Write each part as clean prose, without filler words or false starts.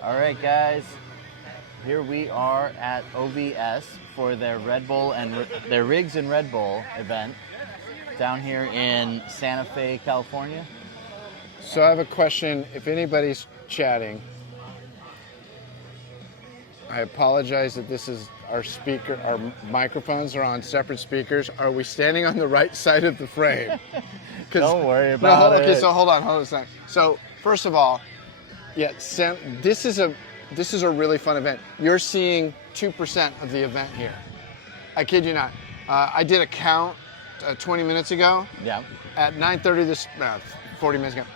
All right, guys. Here we are at OVS for their Red Bull and their Rigs and Redbull event down here in Santa Fe, California. So I have a question. If anybody's chatting, I apologize that this is our speaker. Our microphones are on separate speakers. Are we standing on the right side of the frame? Don't worry about it. Okay, so hold on a second. So first of all, yeah, this is a really fun event. You're seeing 2% of the event here. I kid you not. I did a count 20 minutes ago. Yeah. At 9:30 40 minutes ago,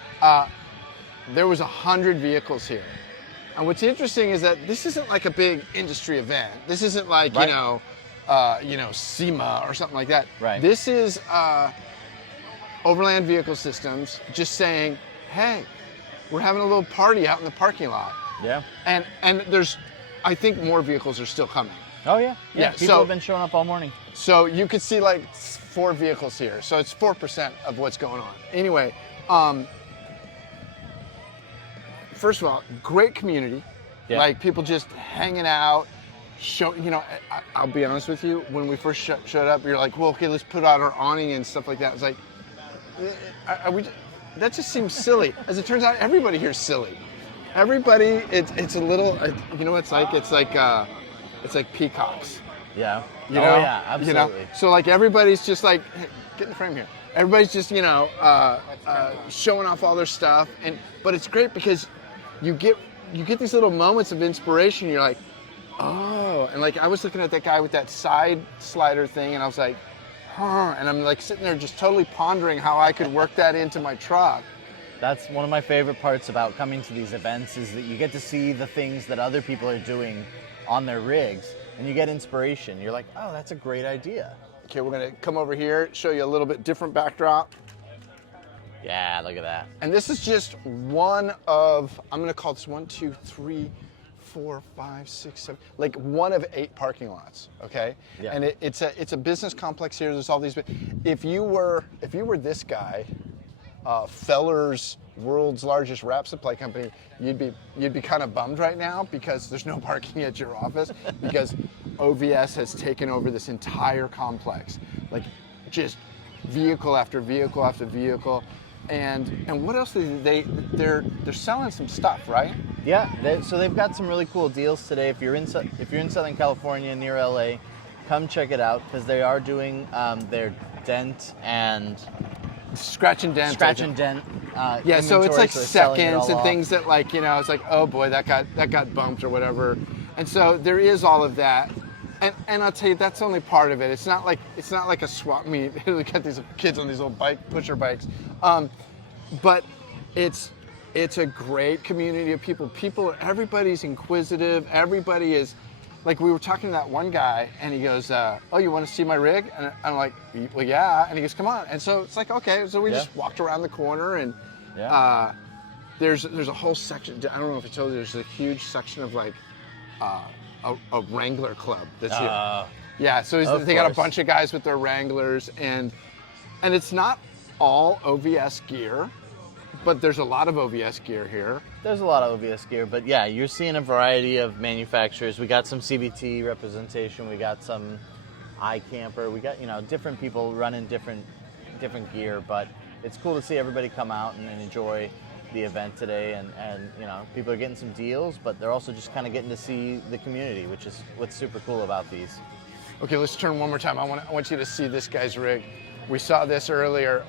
there was 100 vehicles here. And what's interesting is that this isn't like a big industry event. This isn't like, right. SEMA or something like that. Right. This is Overland Vehicle Systems just saying, hey, we're having a little party out in the parking lot. Yeah. And there's, I think more vehicles are still coming. Oh, yeah. Yeah, People have been showing up all morning. So you could see like 4 vehicles here. So it's 4% of what's going on. Anyway, first of all, great community. Yeah. Like people just hanging out. I'll be honest with you. When we first showed up, you're like, well, okay, let's put out our awning and stuff like that. It's like, that just seems silly. As it turns out, everybody here's silly. Everybody, it's a little, you know what it's like? It's like peacocks. Yeah. You know? Yeah, absolutely. So like everybody's just like, hey, get in the frame here. Everybody's just, showing off all their stuff. But it's great because you get these little moments of inspiration. You're like, oh, and like I was looking at that guy with that side slider thing, and I was like, huh, and I'm like sitting there just totally pondering how I could work that into my truck. That's one of my favorite parts about coming to these events is that you get to see the things that other people are doing on their rigs, and you get inspiration. You're like, oh, that's a great idea. Okay, we're gonna come over here, show you a little bit different backdrop. Yeah, look at that. And this is just one of, I'm gonna call this 1, 2, 3, 4, 5, 6, 7, like one of 8 parking lots, okay? Yeah. And it's a business complex here. There's all these. If you were this guy, Feller's world's largest wrap supply company, you'd be kind of bummed right now because there's no parking at your office because OVS has taken over this entire complex, like just vehicle after vehicle after vehicle. And what else they're selling some stuff, right? Yeah, so they've got some really cool deals today. If you're in Southern California near LA, come check it out because they are doing their dent and scratch and dent. Yeah, so it's like seconds and off. things that like it's like, oh boy, that got bumped or whatever. And so there is all of that. And I'll tell you, that's only part of it. It's not like a swap meet. We got these kids on these little pusher bikes, but it's a great community of people. Everybody's inquisitive. Everybody is, like we were talking to that one guy, and he goes, "Oh, you want to see my rig?" And I'm like, "Well, yeah." And he goes, "Come on." And so it's like, okay. So we just walked around the corner, and there's a whole section. I don't know if I told you. There's a huge section of like. A Wrangler club this year. Yeah, so they got a bunch of guys with their Wranglers, and it's not all OVS gear, but there's a lot of OVS gear here. There's a lot of OVS gear, but yeah, you're seeing a variety of manufacturers. We got some CVT representation, we got some iCamper, we got different people running different gear, but it's cool to see everybody come out and enjoy the event today, and people are getting some deals, but they're also just kind of getting to see the community, which is what's super cool about these. Okay, let's turn one more time. I want you to see this guy's rig. We saw this earlier.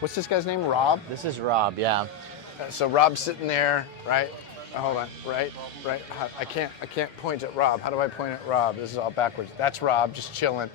What's this guy's name? Rob? This is Rob, yeah. So Rob's sitting there, right? Hold on, right. I can't point at Rob. How do I point at Rob? This is all backwards. That's Rob, just chilling.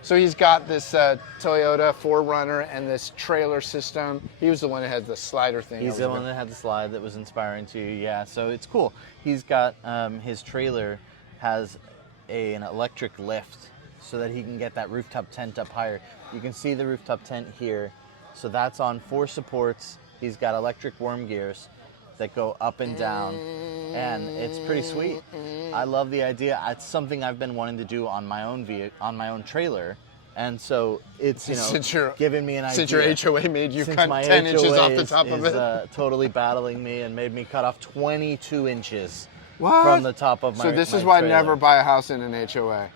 So he's got this Toyota 4Runner and this trailer system. He was the one that had the slider thing. He's the one that had the slide that was inspiring to you, yeah. So it's cool. He's got, his trailer has an electric lift so that he can get that rooftop tent up higher. You can see the rooftop tent here. So that's on 4 supports. He's got electric worm gears that go up and down, and it's pretty sweet. I love the idea. It's something I've been wanting to do on my own trailer, And so it's, Since your- giving me an idea. Since your HOA made you Since cut my 10 inches HOA off the top of it. Totally battling me and made me cut off 22 inches What? from the top of my So this my is why trailer. never buy a house in an HOA.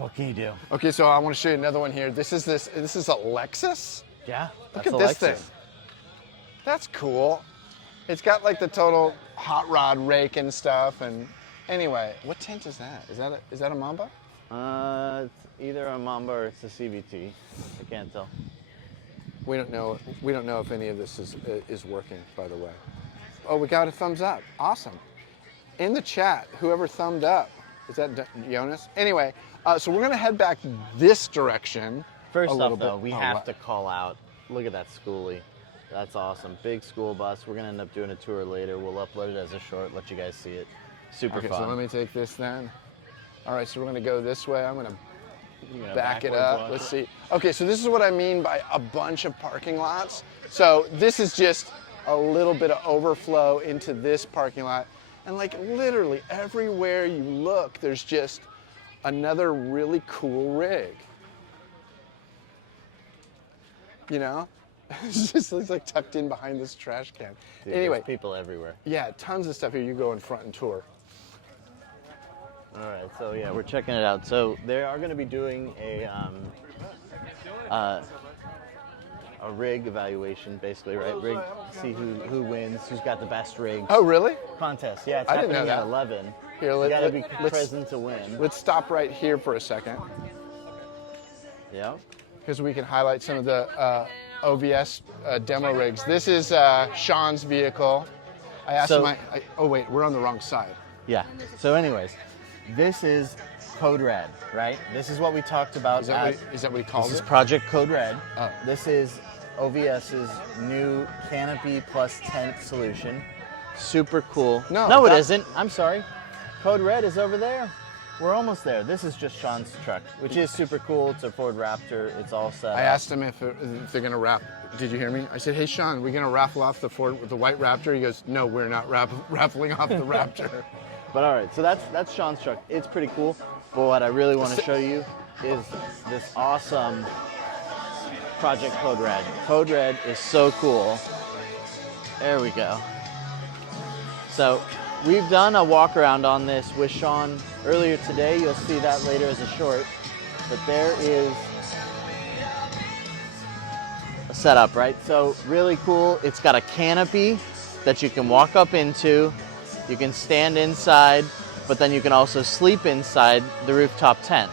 What can you do? Okay, so I want to show you another one here. This is a Lexus. Yeah, Look that's at a this Lexus. thing. That's cool. It's got like the total hot rod rake and stuff. And anyway, what tent is that? Is that a Mamba? It's either a Mamba or it's a CVT. I can't tell. We don't know. We don't know if any of this is working. By the way. Oh, we got a thumbs up. Awesome. In the chat, whoever thumbed up, is that Jonas? Anyway, so we're gonna head back this direction. First a little off, though, bit. we Oh, have what? to call out. Look at that schoolie. That's awesome. Big school bus. We're gonna end up doing a tour later. We'll upload it as a short. Let you guys see it. Super Okay, fun. so let me take this then. All right, so we're gonna go this way. I'm gonna You're gonna back it backwards up. walk Let's it. see. Okay, so this is what I mean by a bunch of parking lots. So this is just a little bit of overflow into this parking lot. And like literally everywhere you look, there's just another really cool rig. You know? It's just looks like tucked in behind this trash can. Dude, Anyway, there's people everywhere. yeah, tons of stuff here. You go in front and tour. All right, so yeah, we're checking it out. So they are going to be doing a rig evaluation, basically, right? Rig, see who wins, who's got the best rig. Oh, really? Contest, yeah, it's I didn't happening know at that. 11. Here, You got to be let's- present to win. Let's stop right here for a second, Yeah. because we can highlight some of the OVS demo rigs. This is Sean's vehicle. I asked So- him, oh wait, we're on the wrong side. Yeah. So, anyways, this is Code Red, right? This is what we talked about. Is that what he called This is it? Project Code Red. Oh. This is OVS's new canopy plus tent solution. Super cool. No, it that- isn't. I'm sorry. Code Red is over there. We're almost there. This is just Sean's truck, which is super cool. It's a Ford Raptor. It's all set I up. asked him if they're gonna wrap. Did you hear me? I said, hey Sean, we gonna raffle off the Ford with the white Raptor? He goes, no, we're not raffling off the Raptor. But all right, so that's Sean's truck. It's pretty cool. But what I really want to show you is this awesome Project Code Red. Code Red is so cool. There we go. So we've done a walk around on this with Sean earlier today. You'll see that later as a short. But there is a setup, right? So really cool. It's got a canopy that you can walk up into. You can stand inside, but then you can also sleep inside the rooftop tent.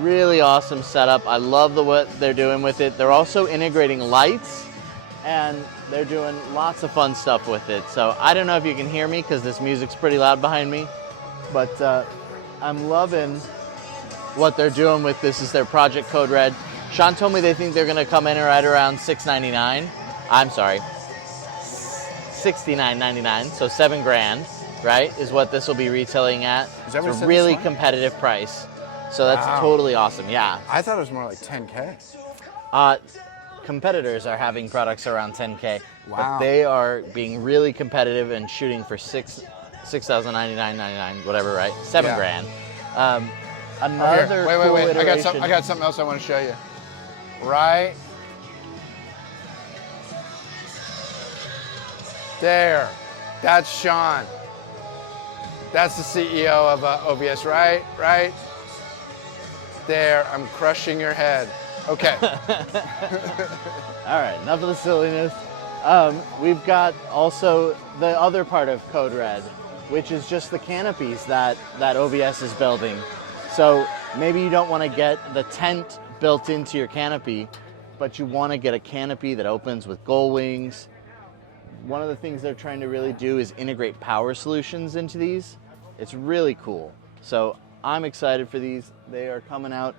Really awesome setup. I love what they're doing with it. They're also integrating lights, and they're doing lots of fun stuff with it. So I don't know if you can hear me because this music's pretty loud behind me, but I'm loving what they're doing with this. Is their Project Code Red. Sean told me they think they're gonna come in right around $699. I'm sorry, $69.99, so $7,000, right, is what this will be retailing at. Is that what it It's said a really this morning? competitive price. So that's Wow. totally awesome, yeah. I thought it was more like 10K. Competitors are having products around 10K, Wow. but they are being really competitive and shooting for $6,099.99, whatever, right? $7,000. Another Wait, cool I iteration. got something else I want to show you. Right there. That's Sean. That's the CEO of OVS, right? Right there. I'm crushing your head. Okay. All right, enough of the silliness. We've got also the other part of Code Red, which is just the canopies that OVS is building. So maybe you don't want to get the tent built into your canopy, but you want to get a canopy that opens with gull wings. One of the things they're trying to really do is integrate power solutions into these. It's really cool. So I'm excited for these. They are coming out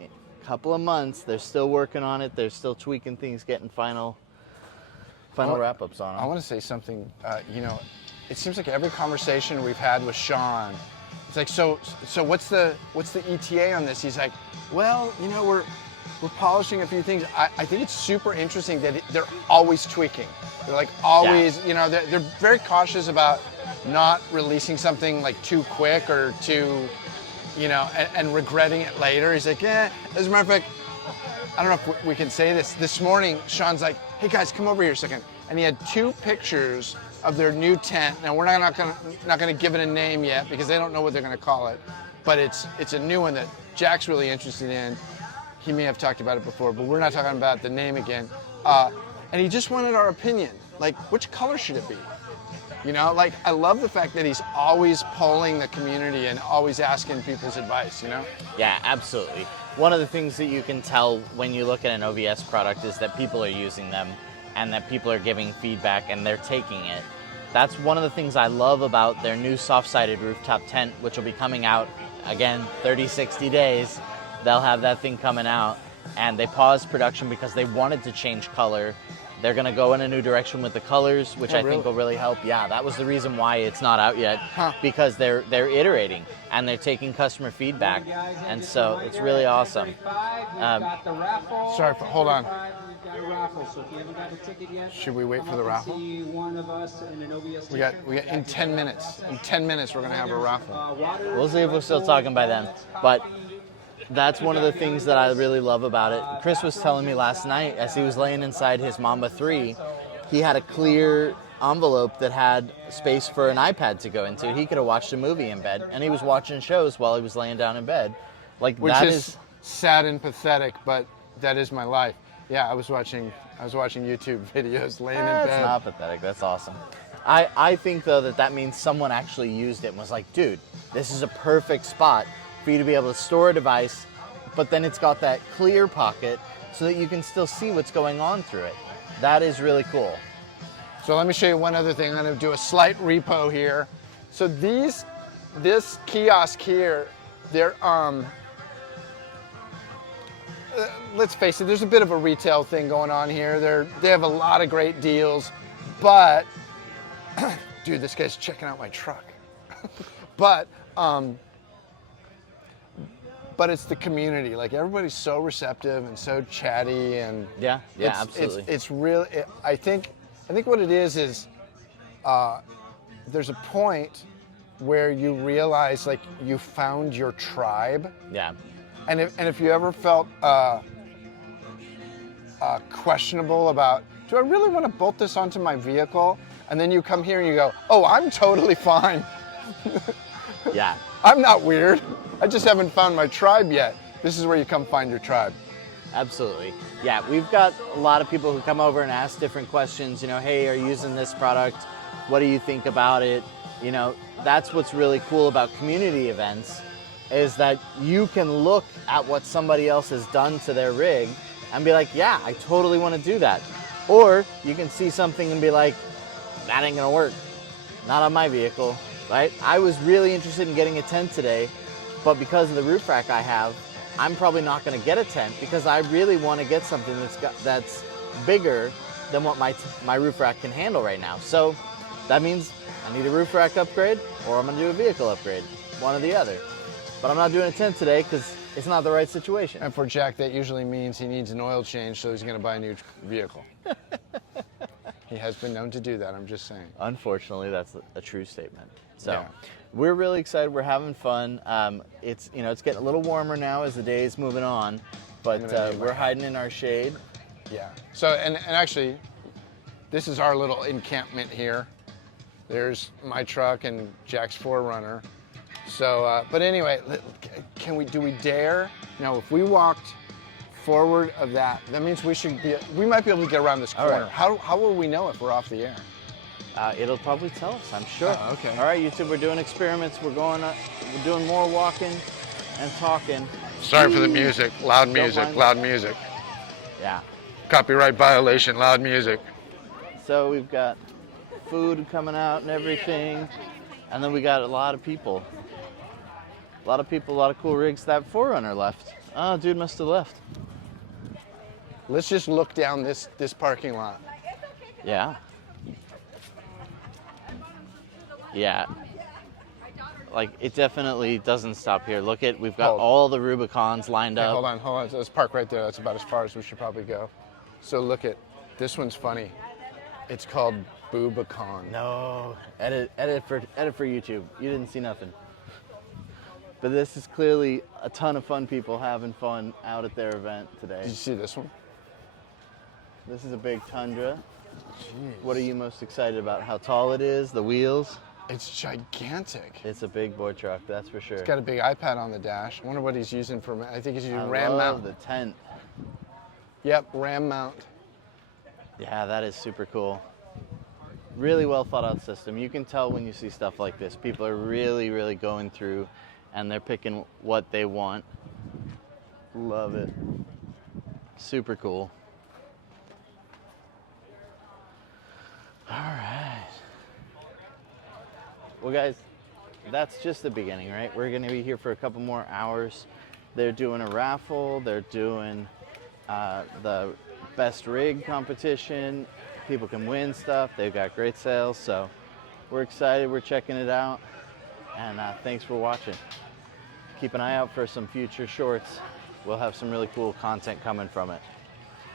in a couple of months. They're still working on it. They're still tweaking things, getting final wrap-ups on them. I want to say something. It seems like every conversation we've had with Sean, it's like, so what's the ETA on this? He's like, well, we're polishing a few things. I think it's super interesting that they're always tweaking. They're like always, they're very cautious about not releasing something like too quick or too you know, and regretting it later. He's like, as a matter of fact, I don't know if we can say this. This morning, Sean's like, hey guys, come over here a second. And he had 2 pictures of their new tent. Now we're not gonna give it a name yet because they don't know what they're gonna call it. But it's a new one that Jack's really interested in. He may have talked about it before, but we're not talking about the name again. And he just wanted our opinion. Like, which color should it be? You know, like, I love the fact that he's always polling the community and always asking people's advice, you know? Yeah, absolutely. One of the things that you can tell when you look at an OVS product is that people are using them and that people are giving feedback and they're taking it. That's one of the things I love about their new soft-sided rooftop tent, which will be coming out, again, 30, 60 days. They'll have that thing coming out. And they paused production because they wanted to change color. They're going to go in a new direction with the colors, which I think will really help. Yeah, that was the reason why it's not out yet, because they're iterating and they're taking customer feedback, and so it's really awesome. Sorry, hold on. Should we wait for the raffle? We got in 10 minutes. In 10 minutes, we're going to have a raffle. We'll see if we're still talking by then, but that's one of the things that I really love about it. Chris was telling me last night as he was laying inside his Mamba 3, he had a clear envelope that had space for an iPad to go into. He could have watched a movie in bed, and he was watching shows while he was laying down in bed. Like, which that is sad and pathetic, but that is my life. Yeah, I was watching YouTube videos laying in bed. That's not pathetic. That's awesome. I think, though, that means someone actually used it and was like, dude, this is a perfect spot for you to be able to store a device, but then it's got that clear pocket so that you can still see what's going on through it. That is really cool. So let me show you one other thing. I'm going to do a slight repo here. So this kiosk here, they're let's face it, there's a bit of a retail thing going on here. They have a lot of great deals, but dude, this guy's checking out my truck. But it's the community. Like, everybody's so receptive and so chatty, and yeah, absolutely. It's really. I think what it is there's a point where you realize, like, you found your tribe. Yeah. And if you ever felt questionable about, do I really want to bolt this onto my vehicle? And then you come here and you go, oh, I'm totally fine. Yeah. I'm not weird. I just haven't found my tribe yet. This is where you come find your tribe. Absolutely. Yeah, we've got a lot of people who come over and ask different questions. You know, hey, are you using this product? What do you think about it? You know, that's what's really cool about community events, is that you can look at what somebody else has done to their rig and be like, yeah, I totally want to do that. Or you can see something and be like, that ain't gonna work. Not on my vehicle, right? I was really interested in getting a tent today, but because of the roof rack I have, I'm probably not gonna get a tent because I really want to get something that's bigger than what my roof rack can handle right now. So that means I need a roof rack upgrade, or I'm gonna do a vehicle upgrade, one or the other. But I'm not doing a tent today because it's not the right situation. And for Jack, that usually means he needs an oil change, so he's going to buy a new vehicle. He has been known to do that, I'm just saying. Unfortunately, that's a true statement. So yeah. We're really excited. We're having fun. It's getting a little warmer now as the day is moving on, but we're hiding in our shade. Yeah. So, and actually, this is our little encampment here. There's my truck and Jack's 4Runner. So, but anyway, do we dare? Now, if we walked forward of that means we might be able to get around this corner. Right. How will we know if we're off the air? It'll probably tell us, I'm sure. Oh, okay. All right, YouTube, we're doing experiments. We're doing more walking and talking. Sorry for the music. Loud music. Loud music. Yeah. Copyright violation. Loud music. So we've got food coming out and everything, and then we got a lot of people. A lot of cool rigs. That 4Runner left. Oh, dude must have left. Let's just look down this parking lot. Yeah. Yeah. Like, it definitely doesn't stop here. Look at, we've got all the Rubicons lined up. Hold on. Let's park right there. That's about as far as we should probably go. So look at, this one's funny. It's called Boobacon. No. Edit for YouTube. You didn't see nothing. But this is clearly a ton of fun people having fun out at their event today. Did you see this one? This is a big Tundra. Jeez. What are you most excited about? How tall it is, the wheels? It's gigantic. It's a big boy truck, that's for sure. It's got a big iPad on the dash. I wonder what he's using for, I think he's using I RAM love mount. the tent. Yep, RAM mount. Yeah, that is super cool. Really well thought out system. You can tell when you see stuff like this. People are really, really going through and they're picking what they want. Love it. Super cool. All right. Well, guys, that's just the beginning, right? We're going to be here for a couple more hours. They're doing a raffle. They're doing the best rig competition. People can win stuff. They've got great sales. So we're excited. We're checking it out. And thanks for watching. Keep an eye out for some future shorts. We'll have some really cool content coming from it.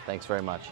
Thanks very much.